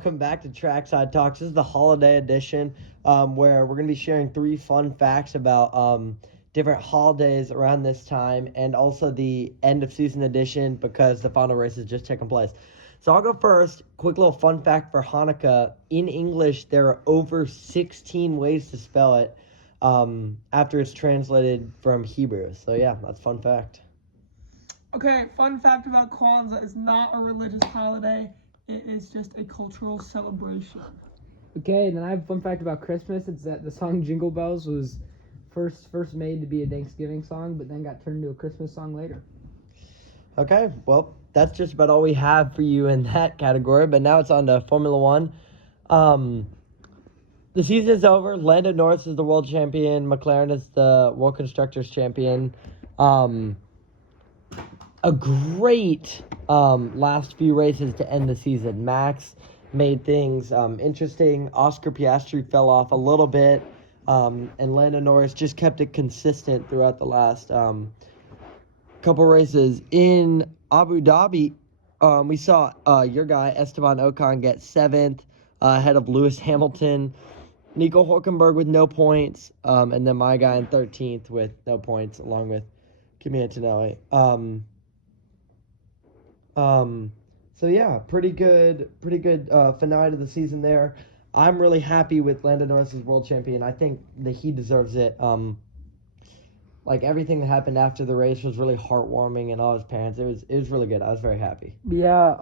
welcome back to Trackside Talks. This is the holiday edition where we're going to be sharing 3 fun facts about different holidays around this time and also the end of season edition because the final race has just taken place. So I'll go first. Quick little fun fact for Hanukkah. In English, there are over 16 ways to spell it after it's translated from Hebrew. So yeah, that's a fun fact. Okay, fun fact about Kwanzaa, it's not a religious holiday. It is just a cultural celebration. Okay, and then I have a fun fact about Christmas. It's that the song Jingle Bells was first made to be a Thanksgiving song, but then got turned into a Christmas song later. Okay, well, that's just about all we have for you in that category, but now it's on to Formula One. The season is over. Lando Norris is the world champion. McLaren is the World Constructors champion. A great last few races to end the season. Max made things interesting. Oscar Piastri fell off a little bit, and Lando Norris just kept it consistent throughout the last couple races. In Abu Dhabi, we saw your guy, Esteban Ocon, get 7th ahead of Lewis Hamilton. Nico Hulkenberg with no points, and then my guy in 13th with no points, along with Kimi Antonelli. So yeah, pretty good finale to the season there. I'm really happy with Lando Norris as world champion. I think that he deserves it. Like everything that happened after the race was really heartwarming, and all his parents. It was really good. I was very happy. Yeah,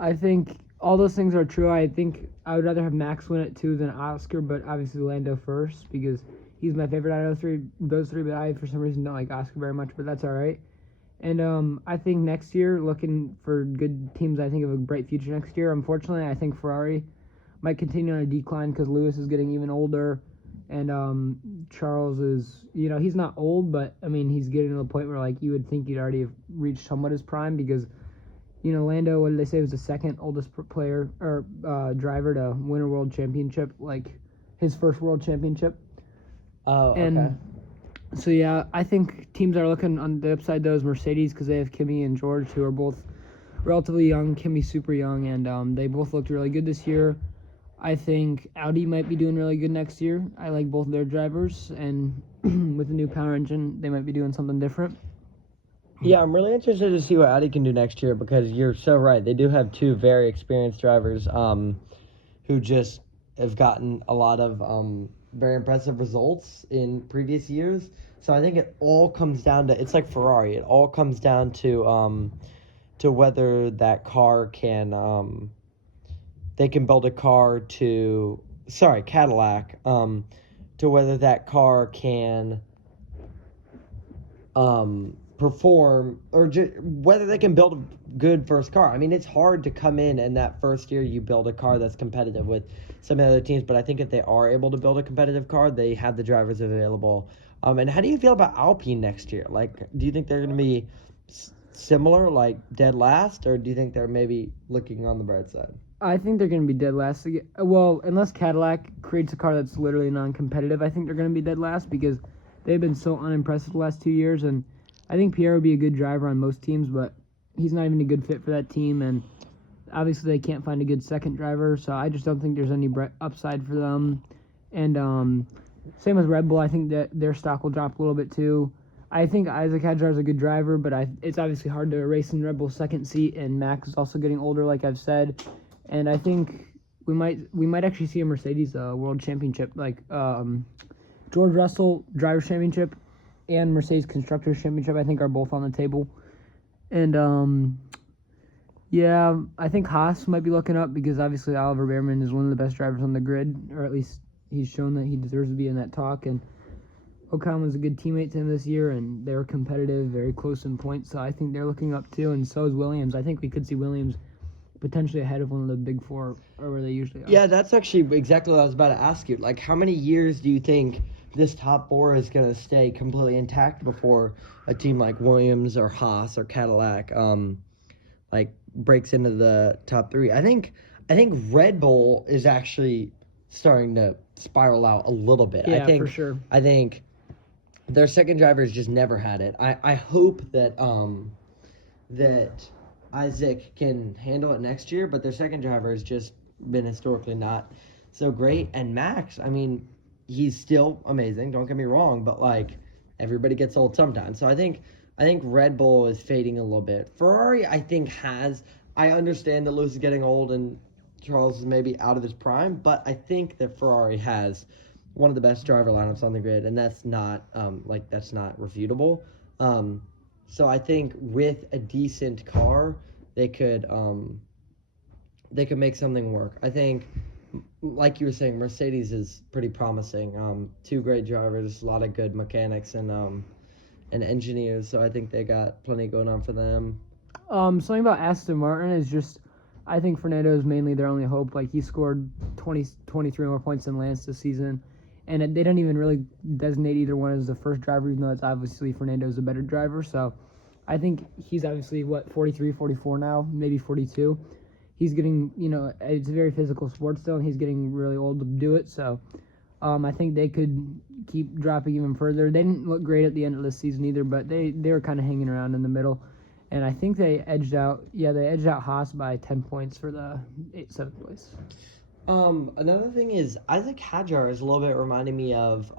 I think all those things are true. I think I would rather have Max win it too than Oscar, but obviously Lando first because he's my favorite out of those three. But I, for some reason, don't like Oscar very much, but that's all right. And I think next year, looking for good teams, I think of a bright future next year. Unfortunately, I think Ferrari might continue on a decline because Lewis is getting even older. And Charles is, he's not old, but, I mean, he's getting to the point where, like, you would think he'd already have reached somewhat his prime because, Lando, what did they say, was the second oldest player or driver to win a world championship, like his first world championship. Oh, okay. And so, yeah, I think teams are looking on the upside, though, is Mercedes because they have Kimi and George, who are both relatively young. Kimi's super young, and they both looked really good this year. I think Audi might be doing really good next year. I like both their drivers, and with the new power engine, they might be doing something different. Yeah, I'm really interested to see what Audi can do next year because you're so right. They do have 2 very experienced drivers who just have gotten a lot of very impressive results in previous years. So I think it all comes down to, it's like Ferrari. It all comes down to whether that car can, they can build a car Cadillac, to whether that car can perform or whether they can build a good first car. I mean, it's hard to come in and that first year you build a car that's competitive with some of the other teams, but I think if they are able to build a competitive car, they have the drivers available. And how do you feel about Alpine next year? Like, do you think they're going to be similar, like dead last, or do you think they're maybe looking on the bright side? I think they're going to be dead last. Well, unless Cadillac creates a car that's literally non-competitive, I think they're going to be dead last because they've been so unimpressive the last 2 years, and I think Pierre would be a good driver on most teams, but he's not even a good fit for that team, and obviously they can't find a good second driver, so I just don't think there's any upside for them. And same with Red Bull. I think that their stock will drop a little bit too. I think Isaac Hadjar is a good driver, but it's obviously hard to race in Red Bull's second seat, and Max is also getting older, like I've said. And I think we might actually see a Mercedes World Championship, like George Russell Drivers' Championship and Mercedes Constructors' Championship, I think, are both on the table. And, yeah, I think Haas might be looking up because obviously Oliver Behrman is one of the best drivers on the grid, or at least he's shown that he deserves to be in that talk. And Ocon was a good teammate to him this year, and they were competitive, very close in points, so I think they're looking up too, and so is Williams. I think we could see Williams potentially ahead of one of the big 4, or where they usually are. Yeah, that's actually exactly what I was about to ask you. Like, how many years do you think this top 4 is going to stay completely intact before a team like Williams or Haas or Cadillac breaks into the top 3? I think Red Bull is actually starting to spiral out a little bit. Yeah, for sure. I think their second drivers just never had it. I hope that Isaac can handle it next year, but their second driver has just been historically not so great. And Max, I mean, he's still amazing. Don't get me wrong, but like everybody gets old sometimes. So I think Red Bull is fading a little bit. Ferrari, I think has. I understand that Lewis is getting old and Charles is maybe out of his prime, but I think that Ferrari has one of the best driver lineups on the grid, and that's not that's not refutable. So I think with a decent car, they could make something work. I think, like you were saying, Mercedes is pretty promising. Two great drivers, a lot of good mechanics and engineers. So I think they got plenty going on for them. Something about Aston Martin is just, I think Fernando is mainly their only hope. Like, he scored 23 more points than Lance this season, and they don't even really designate either one as the first driver, even though it's obviously Fernando's a better driver. So I think he's obviously, 43, 44 now, maybe 42. He's getting, it's a very physical sport still, and he's getting really old to do it. So I think they could keep dropping even further. They didn't look great at the end of this season either, but they were kind of hanging around in the middle. And I think they edged out Haas by 10 points for the 7th place. Another thing is Isaac Hadjar is a little bit reminding me of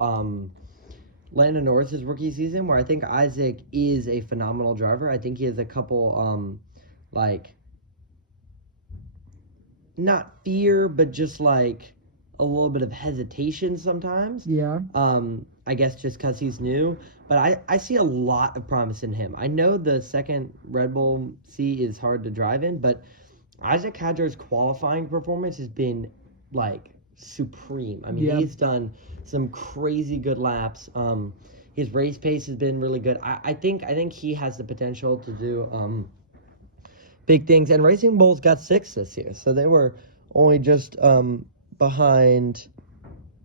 Lando Norris's rookie season, where I think Isaac is a phenomenal driver. I think he has a couple not fear, but just like a little bit of hesitation sometimes. Yeah. I guess just because he's new. But I see a lot of promise in him. I know the second Red Bull C is hard to drive in, but Isaac Hadjar's qualifying performance has been, supreme. I mean, He's done some crazy good laps. His race pace has been really good. I think he has the potential to do big things. And Racing Bulls got 6 this year, so they were only just behind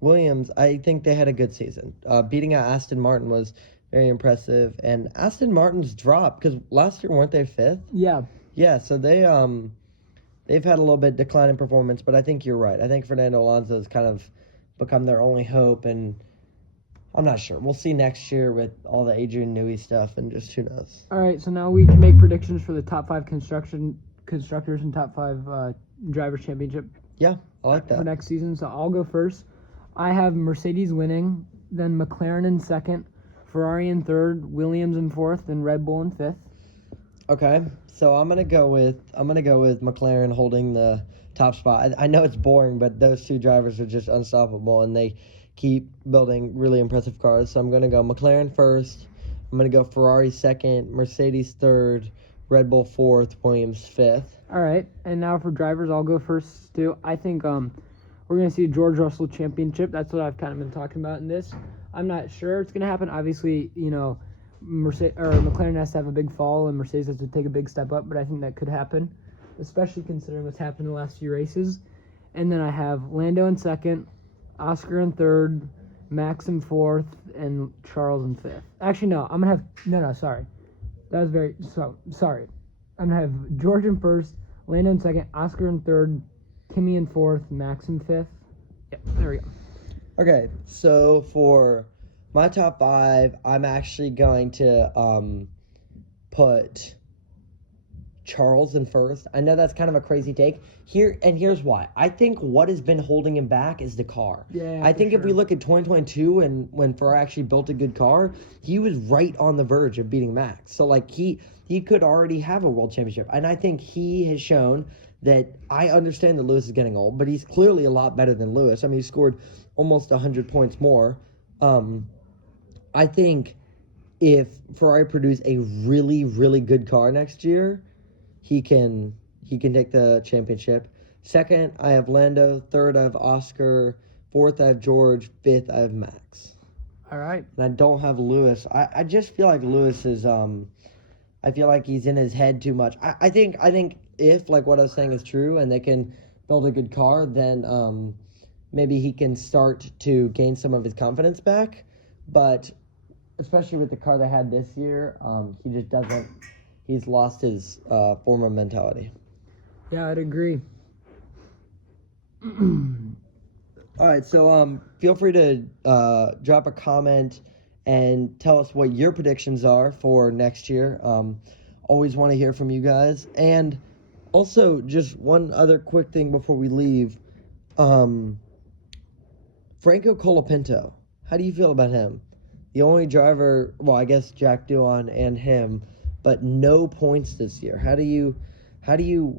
Williams. I think they had a good season. Beating out Aston Martin was very impressive, and Aston Martin's dropped because last year weren't they 5th? Yeah. Yeah, so they've had a little bit decline in performance, but I think you're right. I think Fernando Alonso has kind of become their only hope, and I'm not sure. We'll see next year with all the Adrian Newey stuff, and just who knows. All right, so now we can make predictions for the top 5 constructors and top 5 drivers championship. Yeah, I like that. For next season, so I'll go first. I have Mercedes winning, then McLaren in 2nd, Ferrari in 3rd, Williams in 4th, and Red Bull in 5th. Okay, so I'm gonna go with McLaren holding the top spot. I know it's boring, but those two drivers are just unstoppable, and they keep building really impressive cars. So I'm gonna go McLaren first. I'm gonna go Ferrari 2nd, Mercedes 3rd, Red Bull 4th, Williams 5th. All right, and now for drivers, I'll go first too. I think we're gonna see a George Russell championship. That's what I've kind of been talking about in this. I'm not sure it's gonna happen. Obviously, McLaren has to have a big fall and Mercedes has to take a big step up, but I think that could happen, especially considering what's happened in the last few races. And then I have Lando in 2nd, Oscar in 3rd, Max in 4th, and Charles in 5th. Actually, no, I'm gonna have sorry. That was sorry. I'm gonna have George in 1st, Lando in 2nd, Oscar in 3rd, Kimi in 4th, Max in 5th. Yep, there we go. Okay, so for my top 5, I'm actually going to put Charles in 1st. I know that's kind of a crazy take. Here's why. I think what has been holding him back is the car. Yeah, I think sure. if we look at 2022 and when Ferrari actually built a good car, he was right on the verge of beating Max. So he could already have a world championship. And I think he has shown that I understand that Lewis is getting old, but he's clearly a lot better than Lewis. I mean, he scored almost 100 points more. I think if Ferrari produce a really, really good car next year, he can take the championship. 2nd, I have Lando. 3rd, I have Oscar. 4th, I have George. 5th, I have Max. All right. And I don't have Lewis. I just feel like Lewis is I feel like he's in his head too much. I think if what I was saying is true and they can build a good car, then maybe he can start to gain some of his confidence back. But especially with the car they had this year, he just doesn't. He's lost his former mentality. Yeah, I'd agree. All right, so feel free to drop a comment and tell us what your predictions are for next year. Always want to hear from you guys. And also, just one other quick thing before we leave. Franco Colapinto, how do you feel about him? The only driver, well, I guess Jack Doohan and him, but no points this year. How do you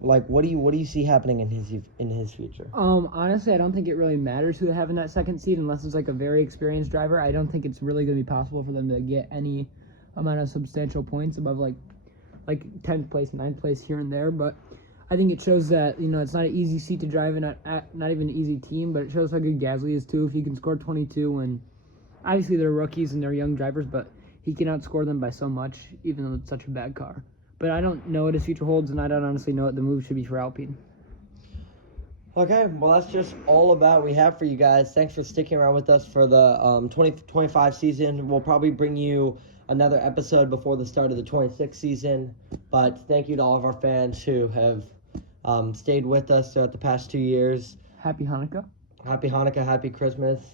like? What do you see happening in his future? Honestly, I don't think it really matters who they have in that second seat unless it's like a very experienced driver. I don't think it's really going to be possible for them to get any amount of substantial points above like 10th place, 9th place here and there. But I think it shows that it's not an easy seat to drive in, not even an easy team. But it shows how good Gasly is too. If he can score 22, and obviously they're rookies and they're young drivers, but he can outscore them by so much, even though it's such a bad car. But I don't know what his future holds, and I don't honestly know what the move should be for Alpine. Okay, well, that's just all about we have for you guys. Thanks for sticking around with us for the 2025 season. We'll probably bring you another episode before the start of the 26th season. But thank you to all of our fans who have stayed with us throughout the past 2 years. Happy Hanukkah. Happy Hanukkah, happy Christmas.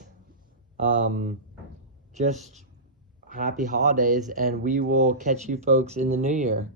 Just happy holidays, and we will catch you folks in the new year.